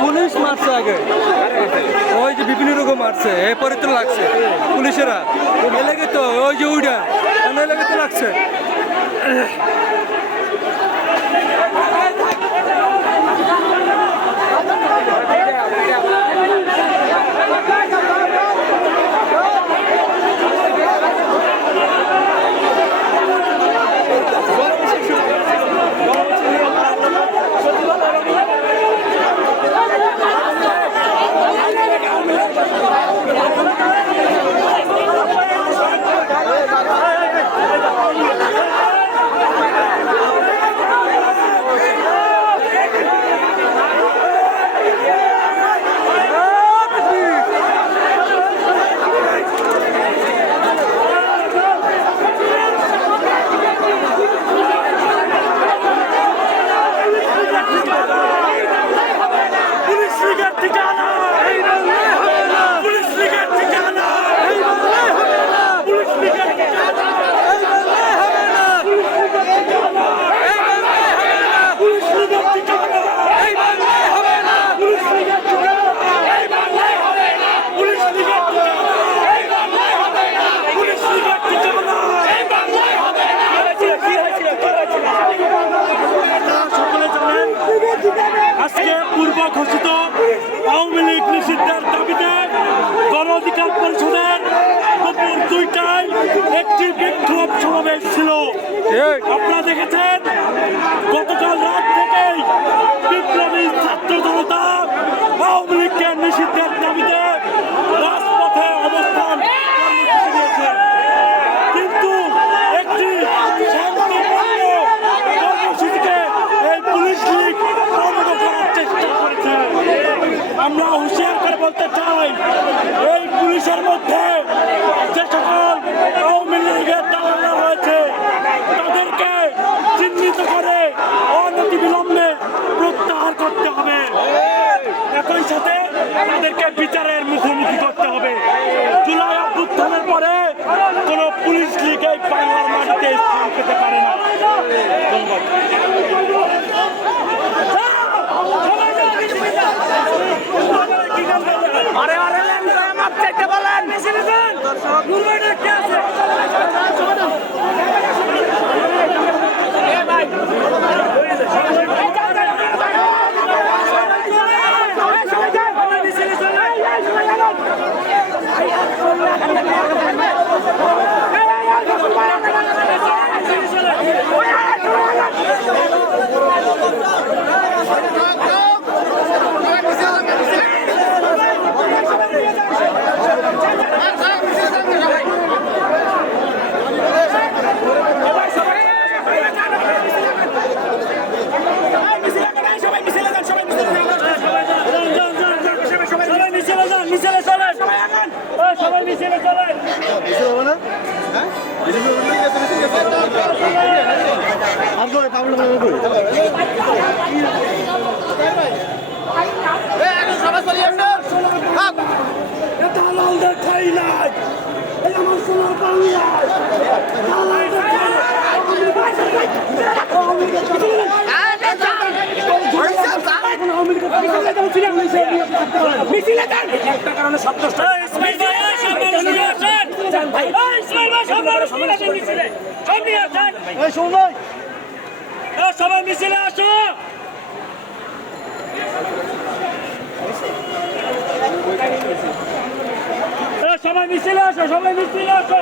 Police মারছে আগে, ওই যে বিভিন্ন রকম মারছে, এরপরে তো লাগছে পুলিশেরা এলাকে, তো ওই যে উইডা এলাকে তো লাগছে। ঘোষিত আওয়ামী লীগ নিষিদ্ধের দাবিতে গণ অধিকার পরিষদের দুপুর 2টায় একটি বিক্ষোভ সমাবেশ ছিল। আপনারা দেখেছেন গতকাল রাত থেকেই বিপ্লবী ছাত্র জনতা আওয়ামী লীগকে নিষিদ্ধের দাবিতে রাজপথে অবস্থান কর্মসূচি নিয়েছে। কিন্তু একটি শান্তিপূর্ণ কর্মসূচিকে এই পুলিশ লীগ বন্ধ করার চেষ্টা করেছে। আমরা হুঁশিয়ার করে বলতে চাই, এই পুলিশের মধ্যে যে সকল আওয়ামী লীগের দালালরা রয়েছে তাদেরকে চিহ্নিত করে অনতিবিলম্বে প্রত্যাহার করতে হবে। একই সাথে তাদেরকে বিচারের মুখোমুখি করতে হবে। জুলাই অভ্যুত্থানের পরে কোনো পুলিশ লীগ এই বাংলার মাটিতে স্থান পেতে পারে না। ধন্যবাদ। আরে আরে মাপ চাইতে বলেন দালালদের ঠাঁই নাই, এই আমার সোনার বাংলায় সবাই মিছিলে আসো। সবাই মিছিলে আসো, সবাই মিছিলে আসো।